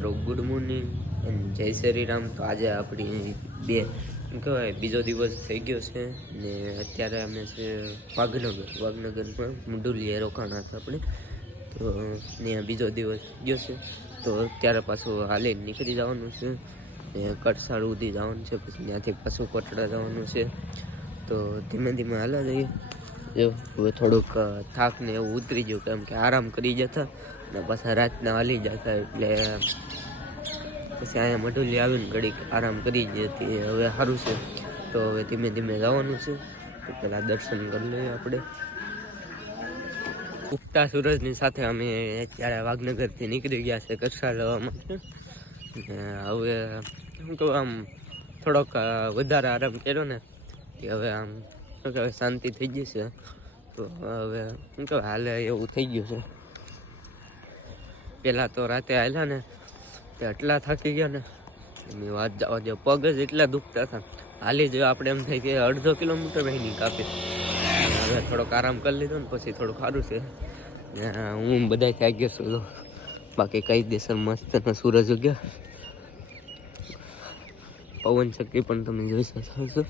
Good morning and જય શ્રી રામ. તો આજે આપણી કહેવાય બીજો દિવસ થઈ ગયો છે ને અત્યારે અમે છે વાઘનગરમાં મુંડુલીએ રોકાણા હતા આપણે. તો ત્યાં બીજો દિવસ ગયો છે તો અત્યારે પાછું હાલે નીકળી જવાનું છે ને કટસાળ સુધી જવાનું છે, પછી ત્યાંથી પાછું કોટડા જવાનું છે. તો ધીમે ધીમે હાલા જઈએ. જો હવે થોડુંક થાક ને એવું ઉતરી ગયું, કેમ કે આરામ કરી જતા ને પાછા રાતના હાલી જતા, એટલે પછી અહીંયા મઢુલી આવીને ઘડીક આરામ કરી જતી. હવે સારું છે તો હવે ધીમે ધીમે જવાનું છે. તો પહેલાં દર્શન કરી લઈએ આપણે. ઉગતા સૂરજની સાથે અમે અત્યારે વાઘનગરથી નીકળી ગયા છે કચ્છા જવા માટે. હવે શું કહું, આમ થોડોક વધારે આરામ કર્યો ને કે હવે આમ શું કહેવાય શાંતિ થઈ ગઈ છે. તો હવે શું કહેવાય હાલે એવું થઈ ગયું છે. પહેલાં તો રાતે આવેલા ને તે એટલા થાકી ગયા ને એની વાત જવા દો, પગ જ એટલા દુખતા હતા. હાલી જો આપણે એમ થાય કે 1.5 કિલોમીટર વહીની કાપી. હવે થોડોક આરામ કરી લીધો ને પછી થોડું સારું છે. હું બધા ખાઈ ગયો છું, બાકી કઈ દેસર મસ્ત સૂરજ ઉગ્યા. પવન ચક્કી પણ તમે જોઈ શકો છો.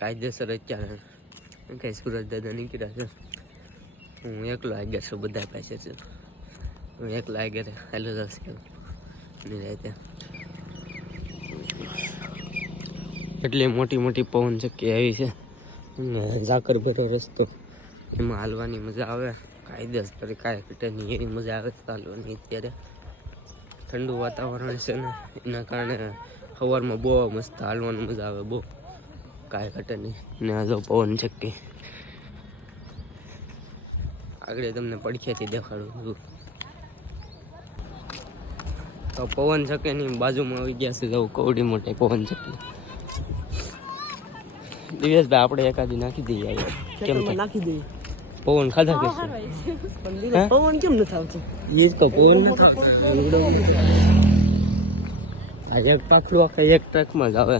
કાયદેસર અત્યારે કઈ સૂરજ દાદા નીકળ્યા છે. હું એકલો આગળ છું, બધા પાસે છે. હું એકલા આગળ હાલો જશે નિરાતે. એટલી મોટી મોટી પવન ચક્કી આવી છે, ઝાકર ભરો રસ્તો, એમાં હાલવાની મજા આવે. કાયદેસર કાંઈ ઘટની એવી મજા આવે ચાલવાની. અત્યારે ઠંડુ વાતાવરણ છે ને એના કારણે સવારમાં બહુ મસ્ત હાલવાની મજા આવે, બહુ કાંઈ ઘટે નહીં. ને આ જો પવન ચક્કી આગળ તમને પડખેથી દેખાડું છું. તો પવન ચક્કીની બાજુમાં આવી ગયા છે જવું કવડી મોટી પવન ચક્કી. દિવેશભાઈ આપણે એકાદી નાખી દઈએ. કેમ નાખી દઈએ? પવન ખાધા કે પવન કેમ નથી આવતો? એ જ પવન આ એક પાખડું આખા એક ટ્રકમાં જ આવે.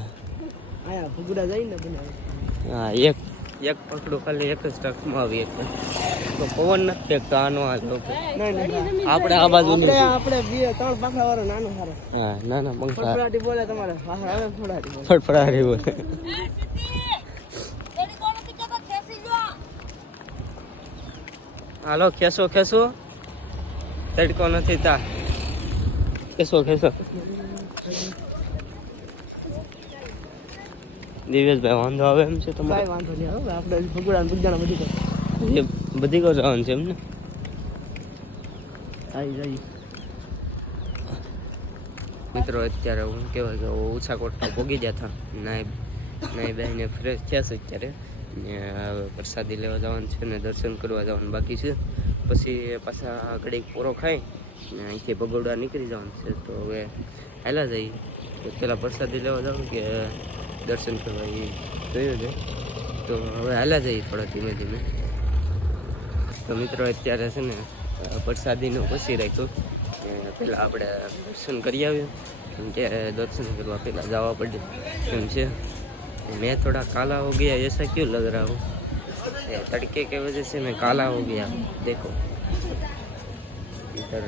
હા, એક પકડું ખાલી એક જ ટ્રકમાં આવી. એટલે તો પવન નથી ફેંકતો આનો હાલો. આપણે આ બાજુ આપણે 2-3 પાંખડા વાળો નાનો સારો. હા, નાના પંખા ફડફડાટી બોલે તમારે. ફડફડાટી બોલે. હાલો ખેસો ખેસો, તડકો નથી તા. ખેસો ખેસો. દિવેશભાઈ વાંધો આવે એમ છે તમારે? કાંઈ વાંધો નહીં. હવે આપણે ભગવાન બુદ્ધાના બધી કો જવાનું છે એમને. આવી મિત્રો અત્યારે હું કહેવાય કે ઓછા કોટમાં પોગી ગયા હતા. નાઈ બેને ફ્રેશ થયા છે અત્યારે ને હવે પ્રસાદી લેવા જવાનું છે ને દર્શન કરવા જવાનું બાકી છે. પછી પાછા ઘડીક પોરો ખાઈ ને અહીંથી ભગોડા નીકળી જવાનું છે. તો હવે હાલા જઈએ. તો પહેલાં પ્રસાદી લેવા જવાનું કે દર્શન કરવા એ જોયું છે. તો હવે હાલા જઈએ થોડા ધીમે ધીમે. તો મિત્રો અત્યારે છે ને પ્રસાદીનું પછી રાખ્યું. પહેલાં આપણે દર્શન કરી આવ્યું, કેમ કે દર્શન કરવા પહેલાં જવા પડે એમ છે. मैं थोड़ा काला हो गया, ऐसा क्यों लग रहा हूँ? तड़के के वजह से मैं काला हो गया. देखो इधर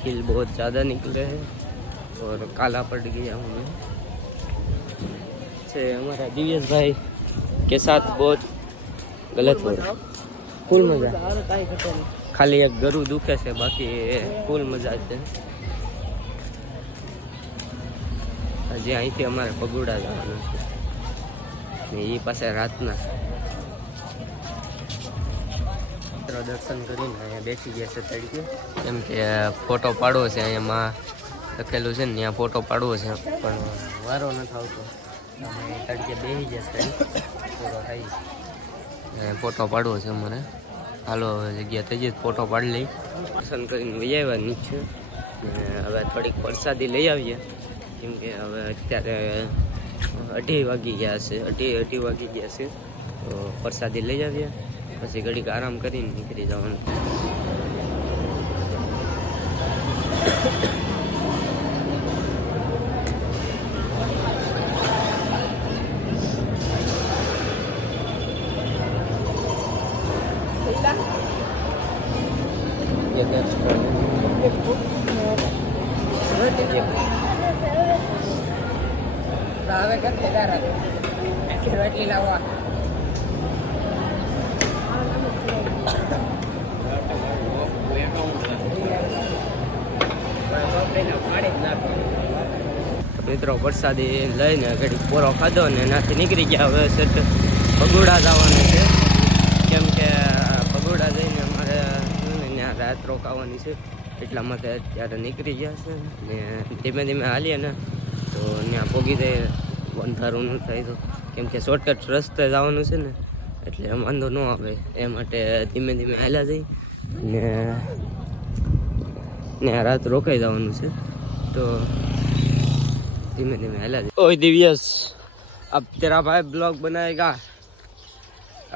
खिल बहुत ज़्यादा निकले हैं और काला पड़ गया हूँ मैं. से हमारा दिव्यस भाई के साथ बहुत गलत हो रहा है. फुल मजा, खाली एक गरु दुखे से, बाकी फुल मजा છે. હજી અહીંથી અમારે પગોડા જવાનું છે ને એ પાસે રાતના. દર્શન કરીને અહીંયા બેસી ગયા છે તડકે, કેમ કે ફોટો પાડવો છે. અહીંયામાં લખેલું છે ને ત્યાં ફોટો પાડવો છે, પણ વારો નથી આવતો. અમે તડકે બેસી ગયા છે, પૂરો થઈ ફોટો પાડવો છે મને. હાલો જગ્યા થઈ જાય ફોટો પાડી લઈ. દર્શન કરીને લઈ આવ્યા નીચે. હવે થોડીક પ્રસાદી લઈ આવીએ, કેમ કે હવે અત્યારે 2:30 વાગી ગયા છે. 2:30 વાગી ગયા છે. તો પ્રસાદી લઈ આવીએ, પછી ઘડીક આરામ કરીને નીકળી જવાનું. એક એક્સ્ટ્રા હવે કરતે તારા રોટલી લાવવા મિત્રો વરસાદી લઈને ઘડી પોરો ખાધો ને એનાથી નીકળી ગયા. હવે સેટ ભગોડા જવાનું છે, કેમ કે ભગોડા જઈને અમારે ત્યાં રાત રોકાવાની છે, એટલા માટે અત્યારે નીકળી ગયા છે. ને ધીમે ધીમે હાલીએ ને તો ત્યાં પોગી જાય, અંધારું ન થાય તો, કેમ કે શોર્ટકટ રસ્તે જવાનું છે ને એટલે વાંધો ન આવે એ માટે ધીમે ધીમે હાલ્યા જઈ ને રાત રોકાઈ જવાનું છે તો धीमे धीमे हला दे। ओए दिव्यस, अब तेरा भाई ब्लॉग बनाएगा,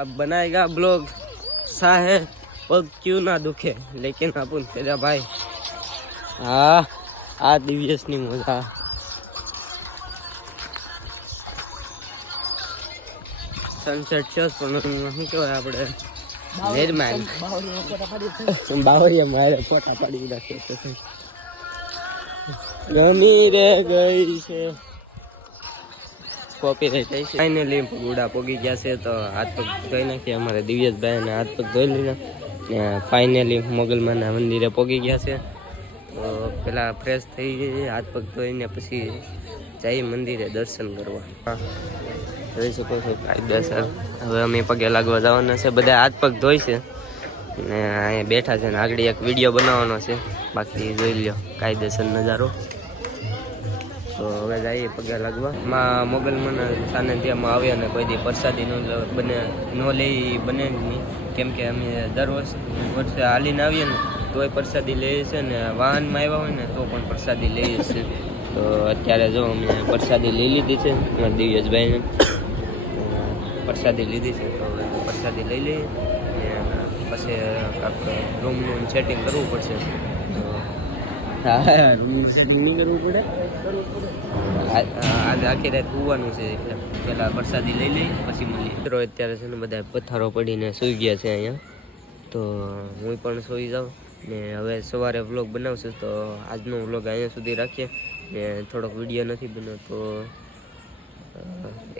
अब बनाएगा ब्लॉग, चाहे पग क्यों ना दुखे लेकिन अपन तेरा भाई हाँ आ दिव्यस नहीं मजा सनसेट છે પણ શું કહેવાય આપણે નિર્માણ બાવળિયા મારે ફોટા પાડી નાખે છે. ગમી રે ગઈ છે કોપી રહી છે. ફાઇનલી ગુડા પોગી ગયા છે તો હાથ પગ ધોઈ નાખીએ. અમારે દિવ્યેશભાઈ ને હાથ પગ ધોઈ લીધા ને ફાઇનલી મોગલમાના મંદિરે પોગી ગયા છે. તો પેલા ફ્રેશ થઈ જઈએ, હાથ પગ ધોઈને પછી જઈએ મંદિરે દર્શન કરવા. જોઈ શકો છો કાયદેસર હવે અમે પગે લાગવા જવાના છે. બધા હાથ પગ ધોઈ છે ને અહીંયા બેઠા છે ને આગળ એક વિડીયો બનાવવાનો છે, બાકી જોઈ લ્યો કાયદેસર નજારો. તો હવે જઈએ પગે લાગવા. માં મોગલમાના સાનિધ્યમાં આવ્યા ને કોઈ દી પ્રસાદી ન લઈ બને નહીં, કેમ કે અમે દર વર્ષે હાલીને આવીએ ને તોય પ્રસાદી લઈએ છીએ ને વાહનમાં આવ્યા હોય ને તો પણ પ્રસાદી લઈએ છીએ. તો અત્યારે જો અમે પ્રસાદી લઈ લીધી છે અમારા દિવ્યેશભાઈને, પ્રસાદી લીધી છે તો હવે પ્રસાદી લઈ લઈએ ને પછી કાંક રૂમનું સેટિંગ કરવું પડશે. હા રૂમનું સેટિંગ નહીં કરવું પડે, આજે આખી રાત હોવાનું છે એટલે પહેલાં પ્રસાદી લઈ લઈએ પછી મળીએ. મિત્રો અત્યારે છે ને બધા પથ્થારો પડીને સૂઈ ગયા છે અહીંયા, તો હું પણ સૂઈ જાઉં ને હવે સવારે વ્લોગ બનાવશું. તો આજનો વ્લોગ અહીંયા સુધી રાખીએ ને થોડોક વિડીયો નથી બન્યો તો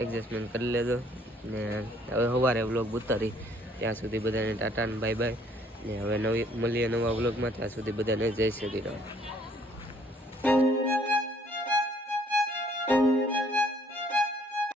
એડજસ્ટમેન્ટ કરી લેજો ને હવે સવારે વ્લોગ ઉતારી. ત્યાં સુધી બધાને ટાટા ને બાય બાય ને હવે મળીએ નવા વ્લોગમાં. ત્યાં સુધી બધાને જય શ્રી રામ.